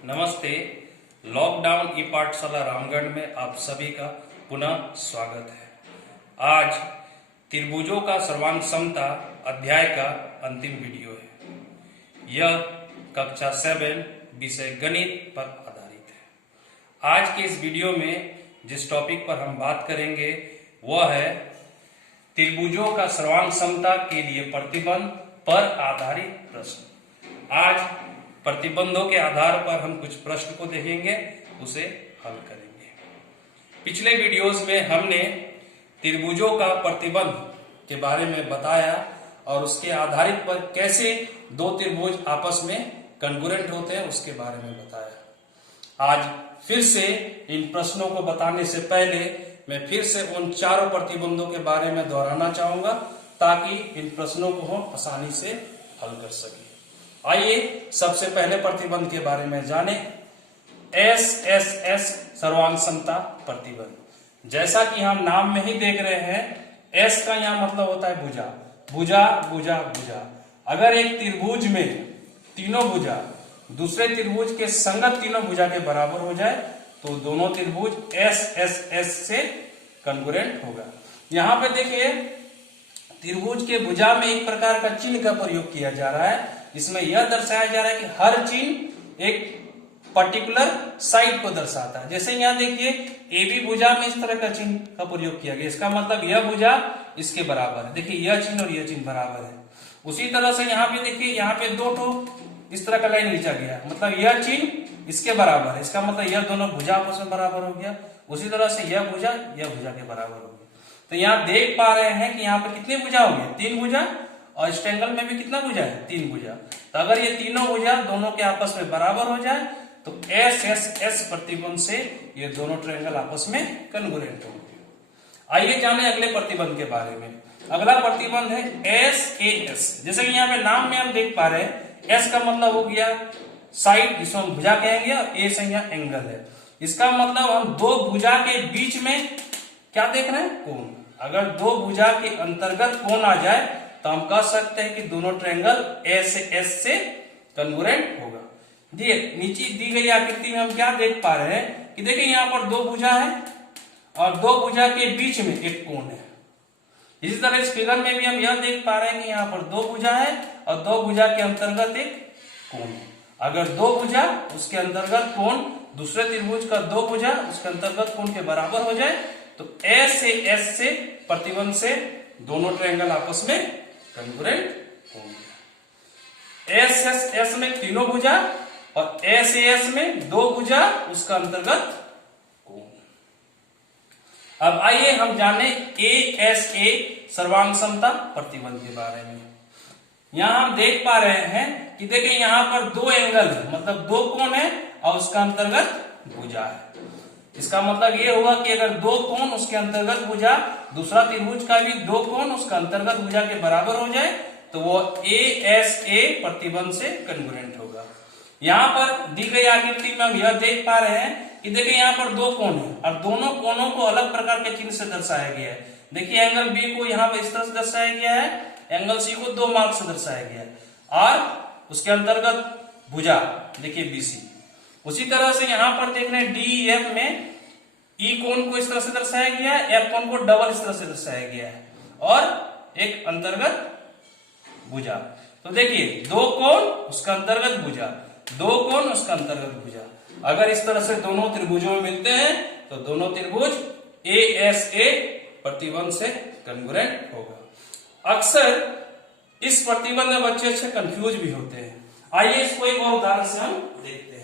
नमस्ते। लॉकडाउन ई पाठशाला रामगढ़ में आप सभी का पुनः स्वागत है। आज त्रिभुजों का सर्वांग समता अध्याय का अंतिम वीडियो है। यह कक्षा 7 विषय गणित पर आधारित है। आज के इस वीडियो में जिस टॉपिक पर हम बात करेंगे वह है त्रिभुजों का सर्वांग समता के लिए प्रतिबंध पर आधारित प्रश्न। आज प्रतिबंधों के आधार पर हम कुछ प्रश्न को देखेंगे, उसे हल करेंगे। पिछले वीडियोस में हमने त्रिभुजों का प्रतिबंध के बारे में बताया और उसके आधारित पर कैसे दो त्रिभुज आपस में कॉन्ग्रुएंट होते हैं उसके बारे में बताया। आज फिर से इन प्रश्नों को बताने से पहले मैं फिर से उन चारों प्रतिबंधों के बारे में दोहराना चाहूंगा ताकि इन प्रश्नों को हम आसानी से हल कर सकें। आइए सबसे पहले प्रतिबंध के बारे में जाने। एस सर्वांग समता प्रतिबंध। जैसा कि हम नाम में ही देख रहे हैं, एस का यहाँ मतलब होता है भुजा। भुजा भुजा भुजा। अगर एक त्रिभुज में तीनों भुजा दूसरे त्रिभुज के संगत तीनों भुजा के बराबर हो जाए तो दोनों त्रिभुज एस से कॉन्ग्रुएंट होगा। यहाँ पे देखिए त्रिभुज के भुजा में एक प्रकार का चिन्ह का प्रयोग किया जा रहा है। इसमें यह दर्शाया जा रहा है कि हर चिन्ह एक पर्टिकुलर साइड को दर्शाता है। जैसे यहाँ देखिए ए बी भुजा में इस तरह का चिन्ह का प्रयोग किया गया। इसका मतलब यह भुजा इसके बराबर है। देखिए यह चिन्ह और यह चिन्ह बराबर है। उसी तरह से यहाँ पे देखिए यहाँ पे दो ठो इस तरह का लाइन खींचा गया, मतलब यह चिन्ह इसके बराबर है। इसका मतलब यह दोनों भुजा आपस में बराबर हो गया। उसी तरह से यह भुजा के बराबर हो गया। तो यहाँ देख पा रहे हैं कि यहाँ पे कितने भुजा हो गए? 3 भुजा। और इस ट्रायंगल में भी कितना भुजा है? 3 भुजा। तो अगर ये तीनों भुजा दोनों के आपस में बराबर हो जाए तो एस प्रतिबंध से ये दोनों ट्रायंगल आपस में कॉन्ग्रुएंट होंगे। आइए जाने अगले प्रतिबंध के बारे में। अगला प्रतिबंध है एस। जैसे कि यहाँ पे नाम में हम देख पा रहे हैं, एस का मतलब हो गया साइड, जिसको हम भुजा कहेंगे, और ए से यहाँ एंगल है। इसका मतलब हम दो भुजा के बीच में क्या देख रहे हैं? कोण। अगर दो भुजा के अंतर्गत कोण आ जाए तो हम कह सकते हैं कि दोनों ट्रायंगल एस से कॉन्ग्रुएंट होगा। देखिए नीचे दी गई आकृति में हम क्या देख पा रहे हैं कि देखिए यहाँ पर दो भुजा है और दो भुजा के बीच में एक कोण है। इसी तरह इस फिगर में भी हम यह देख पा रहे हैं कि यहाँ पर दो भुजा है और दो भुजा के अंतर्गत एक कोण है। अगर दो भुजा उसके अंतर्गत कोण दूसरे त्रिभुज का दो भुजा उसके अंतर्गत कोण के बराबर हो जाए तो एस से प्रतिबंध से दोनों ट्रायंगल आपस में कॉन्ग्रुएंट होंगे। एस में तीनों भुजा और एस में दो भुजा उसका अंतर्गत कोण। अब आइए हम जाने एस सर्वांग समता प्रतिबंध के बारे में। यहां हम देख पा रहे हैं कि देखिए यहां पर दो एंगल है, मतलब दो कोण है और उसका अंतर्गत भुजा है। इसका मतलब ये होगा कि अगर दो कोण उसके अंतर्गत भुजा दूसरा त्रिभुज का भी दो कोण उसका अंतर्गत भुजा के बराबर हो जाए तो वो एस प्रतिबंध से कॉन्ग्रुएंट होगा। यहाँ पर दी गई आकृति में हम यह देख पा रहे हैं कि देखिए यहाँ पर दो कोण है और दोनों कोणों को अलग प्रकार के चिन्ह से दर्शाया गया है। देखिए एंगल बी को यहाँ पर इस तरह से दर्शाया गया है, एंगल सी को 2 मार्क से दर्शाया गया है और उसके अंतर्गत भुजा देखिए बीसी। उसी तरह से यहाँ पर देख रहे हैं डी एफ में ई कोण को इस तरह से दर्शाया गया है, एफ कोण को डबल इस तरह से दर्शाया गया है और एक अंतर्गत भुजा। तो देखिए दो कोण उसका अंतर्गत भुजा, दो कोण उसका अंतर्गत भुजा। अगर इस तरह से दोनों त्रिभुजों में मिलते हैं तो दोनों त्रिभुज एस प्रतिबंध से कॉन्ग्रुएंट होगा। अक्सर इस प्रतिबंध में बच्चे अच्छे कंफ्यूज भी होते हैं। आइए इसको एक और उदाहरण से हम देखते हैं।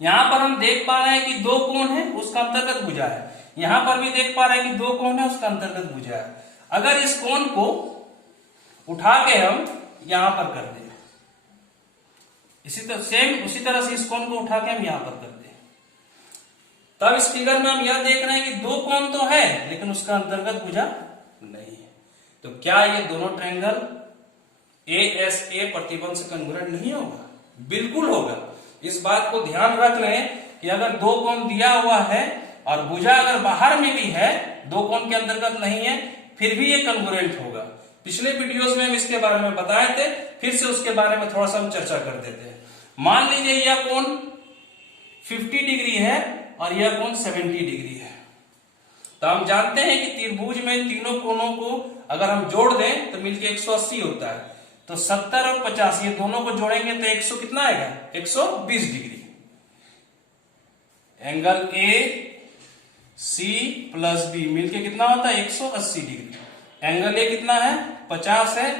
यहां पर हम देख पा रहे हैं कि दो कोण है उसका अंतर्गत भुजा है। यहां पर भी देख पा रहे हैं कि दो कोण है उसका अंतर्गत भुजा है। अगर इस कोण को उठा के हम यहां पर कर दें, उसी तरह से इस कोण को उठा के हम यहां पर कर दें, तब इस फिगर में हम यह देख रहे हैं कि दो कोण तो है लेकिन उसका अंतर्गत भुजा नहीं है। तो क्या ये दोनों ट्रायंगल एस प्रतिबंध से कॉन्ग्रुएंट नहीं होगा? बिल्कुल होगा। इस बात को ध्यान रख लें कि अगर दो कोण दिया हुआ है और भुजा अगर बाहर में भी है, दो कोण के अंतर्गत नहीं है, फिर भी ये कॉन्ग्रुएंट होगा। पिछले वीडियोस में हम इसके बारे में बताए थे, फिर से उसके बारे में थोड़ा सा हम चर्चा कर देते हैं। मान लीजिए यह कोण 50 डिग्री है और यह कोण 70 डिग्री है। तो हम जानते हैं कि त्रिभुज में तीनों कोणों को अगर हम जोड़ दें तो मिलके 180 होता है। तो 70 और 50 ये दोनों को जोड़ेंगे तो 100 कितना आएगा, 120 degree. Angle A C plus B मिलके कितना होता है, 180 डिग्री। एंगल ए कितना है, 50 है,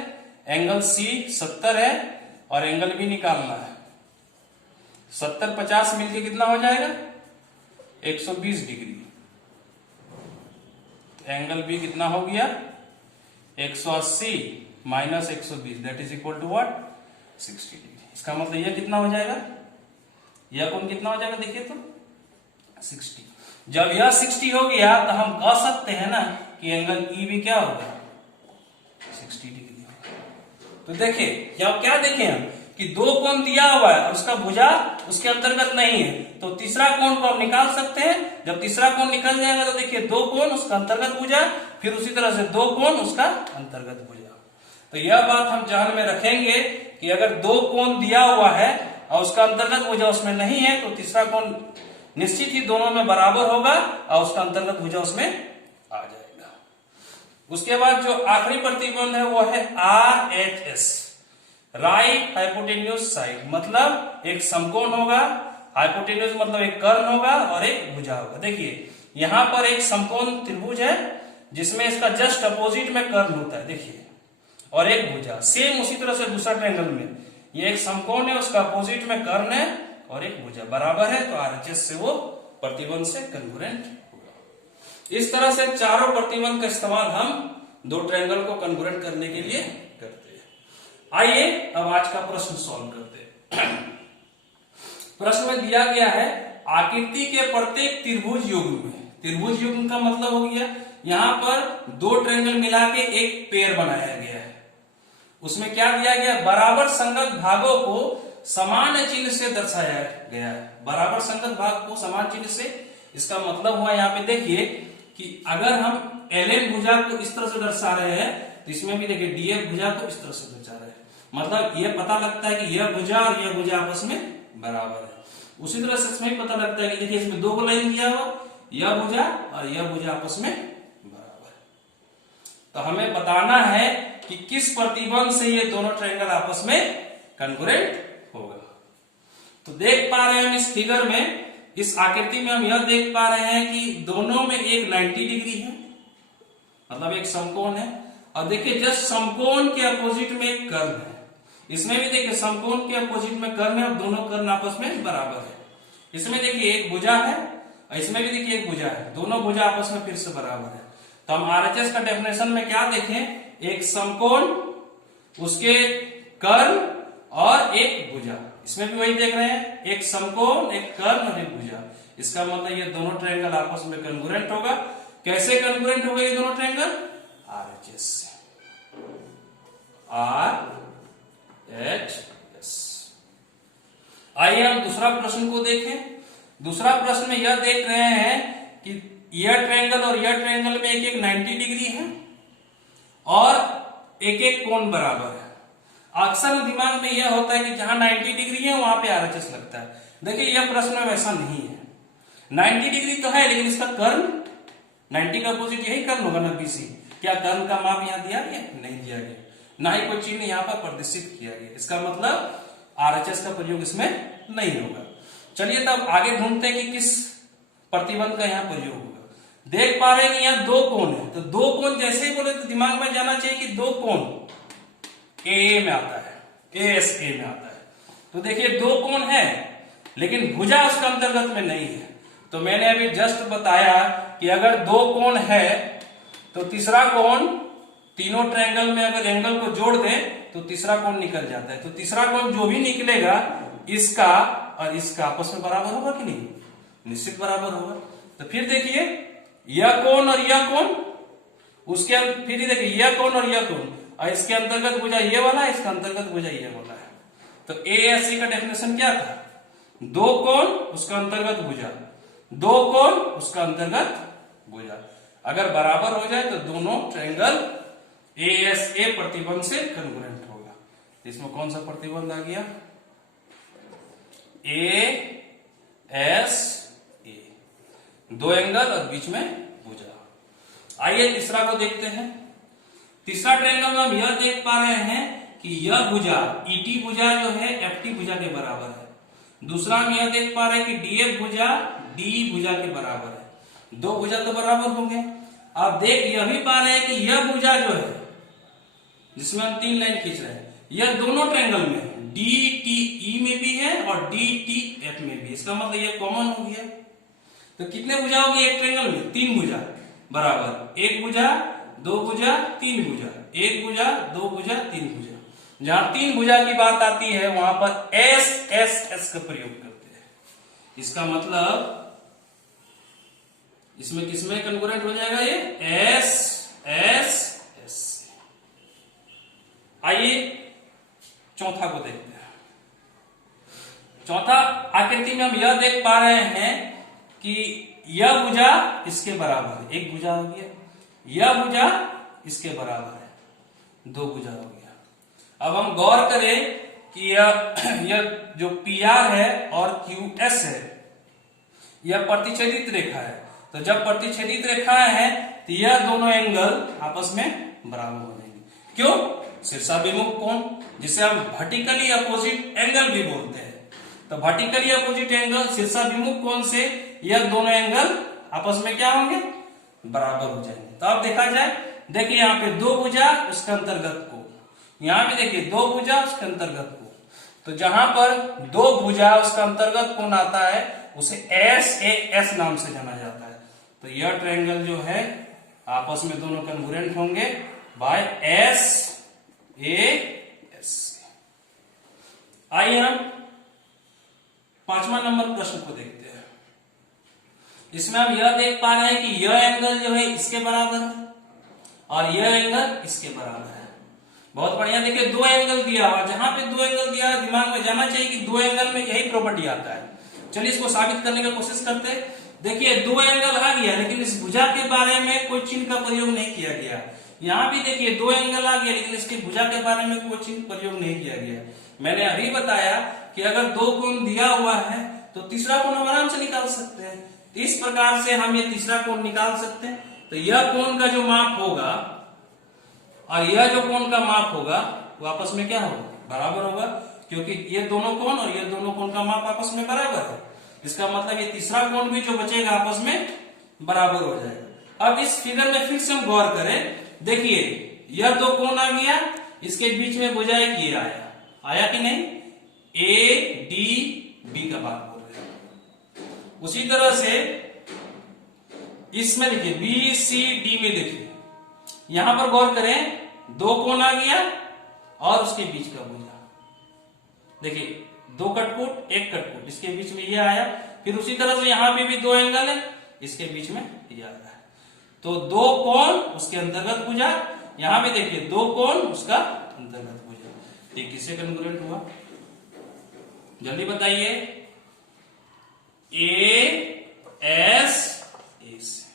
एंगल सी 70 है और एंगल बी निकालना है। 70 50 मिलके कितना हो जाएगा, 120 डिग्री। एंगल बी कितना हो गया, 180 minus 120 that is equal to what, 60 degree. इसका मतलब यह कितना हो जाएगा, यह कोण कितना हो जाएगा, देखिए तो 60। जब यह 60 हो गया तो हम कह सकते हैं ना कि एंगल ई भी क्या होगा, 60 डिग्री होगा। तो देखिए क्या देखें हम कि दो कोण दिया हुआ है और उसका भुजा उसके अंतर्गत नहीं है, तो तीसरा कोण को हम निकाल सकते हैं। जब तीसरा कोण निकल जाएगा तो देखिए दो कोण उसका अंतर्गत भुजा, फिर उसी तरह से दो कोण उसका अंतर्गत भुजा। तो यह बात हम ध्यान में रखेंगे कि अगर दो कोण दिया हुआ है और उसका अंतर्गत भुजा उसमें नहीं है तो तीसरा कोण निश्चित ही दोनों में बराबर होगा और उसका अंतर्गत भुजा उसमें आ जाएगा। उसके बाद जो आखिरी प्रतिबंध है वो है RHS, राइट हाइपोटेन्यूज साइड, मतलब एक समकोण होगा, हाइपोटेन्यूज मतलब एक कर्ण होगा और एक भुजा होगा। देखिए यहां पर एक समकोण त्रिभुज है जिसमें इसका जस्ट अपोजिट में कर्ण होता है, देखिए, और एक भुजा। सेम उसी तरह से दूसरा ट्रायंगल में ये एक समकोण है, उसका अपोजिट में कर्ण है और एक भुजा बराबर है, तो RHS से वो प्रतिबंध से कन्ग्रुएंट होगा। इस तरह से चारों प्रतिबंध का इस्तेमाल हम दो ट्रायंगल को कन्ग्रुएंट करने के लिए करते हैं। आइए अब आज का प्रश्न सॉल्व करते हैं। प्रश्न में दिया गया है आकृति के प्रत्येक त्रिभुज युग्म में, त्रिभुज युग्म का मतलब हो गया यहां पर दो ट्रायंगल मिला के एक पेयर बनाया गया है। उसमें क्या दिया गया, बराबर संगत भागों को समान चिन्ह से दर्शाया गया है। बराबर संगत भाग को समान चिन्ह से, इसका मतलब हुआ यहाँ पे देखिए कि अगर हम LN भुजा को इस तरह से दर्शा रहे हैं तो इसमें भी देखिए DF भुजा को इस तरह से दर्शा रहे हैं, मतलब यह पता लगता है कि यह भुजा और यह भुजा आपस में बराबर है। उसी तरह से इसमें पता लगता है कि देखिए इसमें दो को लाइन किया हुआ, यह भुजा और यह भुजा आपस में बराबर है। तो हमें बताना है कि किस प्रतिबंध से ये दोनों ट्रायंगल आपस में कन्ग्रुएंट होगा। तो देख पा रहे हैं हम इस फिगर में, इस आकृति में हम यह देख पा रहे हैं कि दोनों में एक 90 डिग्री है, मतलब एक समकोण है। और देखिए जस्ट समकोण के अपोजिट में एक कर्ण है, इसमें भी देखिए समकोण के अपोजिट में कर्ण है और दोनों कर्ण आपस में बराबर है। इसमें देखिए एक भुजा है और इसमें भी देखिए एक भुजा है, दोनों भुजा आपस में फिर से बराबर है। तो हम RHS का डेफिनेशन में क्या देखें, एक समकोण, उसके कर्ण और एक भुजा। इसमें भी वही देख रहे हैं, एक समकोण, एक कर्ण और एक भुजा। इसका मतलब ये दोनों ट्रायंगल आपस में कन्ग्रुएंट होगा। कैसे कन्ग्रुएंट होगा ये दोनों ट्रायंगल, RHS से, RHS। आइए हम दूसरा प्रश्न को देखें। दूसरा प्रश्न में यह देख रहे हैं कि यह ट्रायंगल और यह ट्रायंगल में एक एक 90 डिग्री है और एक एक कोण बराबर है। अक्सर दिमाग में यह होता है कि जहां 90 डिग्री है वहां पे RHS लगता है। देखिए यह प्रश्न में वैसा नहीं है। 90 डिग्री तो है लेकिन इसका कर्ण 90 का अपोजिट यही कर्ण होगा ना, BC। क्या कर्ण का माप यहाँ दिया गया, नहीं दिया गया, ना ही कोई चिन्ह यहाँ पर प्रदर्शित किया गया। इसका मतलब RHS का प्रयोग इसमें नहीं होगा। चलिए तब आगे ढूंढते हैं कि किस प्रतिबंध का यहाँ प्रयोग होगा। देख पा रहे हैं कि यहाँ दो कोण है, तो दो कोण जैसे ही बोले तो दिमाग में जाना चाहिए कि दो कोण AA में आता है, ASA में आता है। तो देखिए दो कोण है लेकिन भुजा उसका अंतर्गत में नहीं है। तो मैंने अभी जस्ट बताया कि अगर दो कोण है तो तीसरा कोण, तीनों ट्रायंगल में अगर एंगल को जोड़ दें तो तीसरा कोण निकल जाता है। तो तीसरा कोण जो भी निकलेगा इसका और इसका आपस में बराबर होगा कि नहीं, निश्चित बराबर होगा। तो फिर देखिए यह कोण और यह कोण, उसके फिर देखिए यह कोण और यह कोण, और इसके अंतर्गत भुजा ये वाला है, इसका अंतर्गत भुजा ये वाला है। तो ASA का डेफिनेशन क्या था, दो कोण उसका अंतर्गत भुजा, दो कोण उसका अंतर्गत भुजा। अगर बराबर हो जाए तो दोनों ट्रायंगल ASA प्रतिबंध से कन्ग्रुएंट होगा। तो इसमें कौन सा प्रतिबंध आ गया, ASA, दो एंगल और बीच में भुजा। आइए तीसरा को देखते हैं। तीसरा ट्रायंगल में हम यह देख पा रहे हैं कि यह भुजा ET भुजा जो है FT भुजा के बराबर है। दूसरा हम यह देख पा रहे हैं कि DF भुजा DE भुजा के बराबर है। दो भुजा तो बराबर होंगे। आप देख यह भी पा रहे हैं कि यह भुजा जो है जिसमें हम 3 लाइन खींच रहे हैं, यह दोनों ट्रायंगल में DTE में भी है और DTF में भी। इसका मतलब यह कॉमन हो गया। तो कितने भुजा होगी एक ट्रायंगल में? 3 भुजा बराबर, एक भुजा, दो भुजा, तीन भुजा, एक भुजा, दो भुजा, तीन भुजा। जहां 3 भुजा की बात आती है वहां पर S का प्रयोग करते हैं। इसका मतलब इसमें किसमें कन्वर्ट हो जाएगा? ये S। आइए चौथा को देखते हैं। चौथा आकृति में हम यह देख पा रहे हैं कि यह भुजा इसके बराबर है, एक भुजा हो गया। यह भुजा इसके बराबर है, दो भुजा हो गया। अब हम गौर करें कि यह जो PR है और QS है, यह प्रतिच्छेदित रेखा है। तो जब प्रतिच्छेदित रेखा है तो यह दोनों एंगल आपस में बराबर हो जाएंगे। क्यों? शीर्षाभिमुख कोण, जिसे हम वर्टिकली अपोजिट एंगल भी बोलते हैं। तो वर्टिकली अपोजिट एंगल शीर्षाभिमुख कोण से यह दोनों एंगल आपस में क्या होंगे? बराबर हो जाएंगे। तो अब देखा जाए, देखिए यहाँ पे दो भुजा उसके अंतर्गत कोण, यहाँ भी देखिए दो भुजा उसके अंतर्गत कोण। तो जहां पर दो भुजा उसका अंतर्गत कोण आता है उसे SAS नाम से जाना जाता है। तो यह ट्रायंगल जो है आपस में दोनों कन्वर्जेंट होंगे बाय SAS। आइए हम 5वां नंबर प्रश्न को देखते हैं। इसमें हम यह देख पा रहे हैं कि यह एंगल जो है इसके बराबर है और यह एंगल इसके बराबर है। बहुत बढ़िया। देखिए दो एंगल दिया हुआ, जहां पे दो एंगल दिया है दिमाग में जाना चाहिए कि दो एंगल में यही प्रॉपर्टी आता है। चलिए इसको साबित करने की कोशिश करते हैं। देखिए दो एंगल आ गया, लेकिन इस भुजा के बारे में कोई चिन्ह का प्रयोग नहीं किया गया। यहाँ भी देखिए दो एंगल आ गया, लेकिन इसके भुजा के बारे में कोई चिन्ह प्रयोग नहीं किया गया। मैंने अभी बताया कि अगर दो कोण दिया हुआ है तो तीसरा कोण हम आराम से निकाल सकते हैं। इस प्रकार से हम ये तीसरा कोण निकाल सकते हैं। तो यह कोण का जो माप होगा और यह जो कोण का माप होगा वो आपस में क्या होगा? बराबर होगा, क्योंकि ये दोनों कोण और ये दोनों कोण का माप आपस में बराबर है। इसका मतलब ये तीसरा कोण भी जो बचेगा आपस में बराबर हो जाएगा। अब इस फिगर में फिर से हम गौर करें। देखिए यह दो कोण आ गया, इसके बीच में भुजा एक ये आया कि नहीं? ADB का बात बोल रहे हैं। उसी तरह से इसमें देखिए BCD में देखिए यहां पर गौर करें, दो कोण आ गया और उसके बीच का भुजा। देखिए दो कटकुट एक कटकुट, इसके बीच में ये आया। फिर उसी तरह से यहां भी दो एंगल है, इसके बीच में ये आ रहा है। तो दो कोण उसके अंतर्गत भुजा, यहां भी देखिए दो कोण उसका अंतर्गत भुजा। ये किससे कन्वर्जेंट हुआ? जल्दी बताइए। ASA से।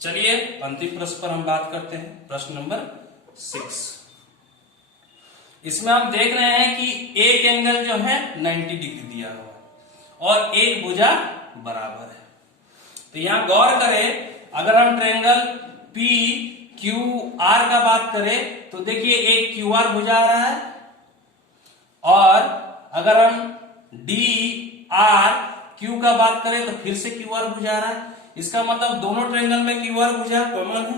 चलिए अंतिम प्रश्न पर हम बात करते हैं, प्रश्न नंबर 6। इसमें हम देख रहे हैं कि एक एंगल जो है 90 डिग्री दिया हुआ है और एक भुजा बराबर है। तो यहां गौर करें, अगर हम ट्रायंगल PQR का बात करें तो देखिए एक QR भुजा आ रहा है और अगर हम DRQ का बात करें तो फिर से QR भुजा आ रहा है। इसका मतलब दोनों ट्रायंगल में QR भुजा कॉमन है।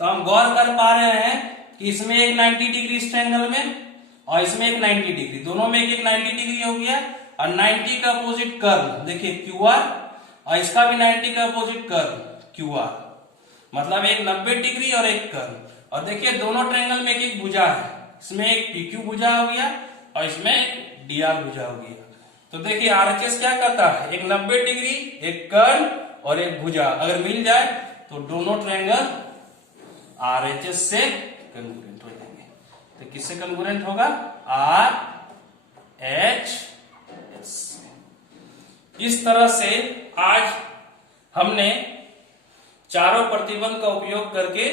तो हम गौर कर पा रहे हैं कि इसमें एक 90 डिग्री इस ट्रायंगल में और इसमें एक 90 डिग्री, दोनों में एक 90 डिग्री हो गया। और 90 का अपोजिट कर्व देखिए QR और इसका भी 90 का अपोजिट कर्व QR, मतलब एक 90 डिग्री और एक कर्व। और देखिए दोनों ट्रायंगल में एक एक भुजा है, इसमें एक PQ भुजा हो गया और इसमें एक DR भुजा हो गया। तो देखिए RHS क्या कहता है? एक 90 डिग्री, एक कर्व और एक भुजा अगर मिल जाए तो दोनों ट्रायंगल RHS से कन्वर्जेंट हो जाएंगे। तो किससे कन्वर्जेंट होगा? RHS। इस तरह से आज हमने चारों प्रतिबंध का उपयोग करके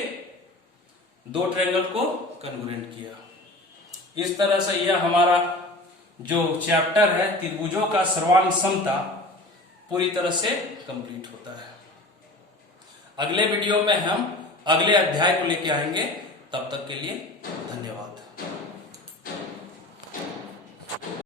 दो ट्रायंगल को कन्वर्जेंट किया। इस तरह से यह हमारा जो चैप्टर है त्रिभुजों का सर्वांग समता पूरी तरह से कंप्लीट होता है। अगले वीडियो में हम अगले अध्याय को लेके आएंगे। तब तक के लिए धन्यवाद।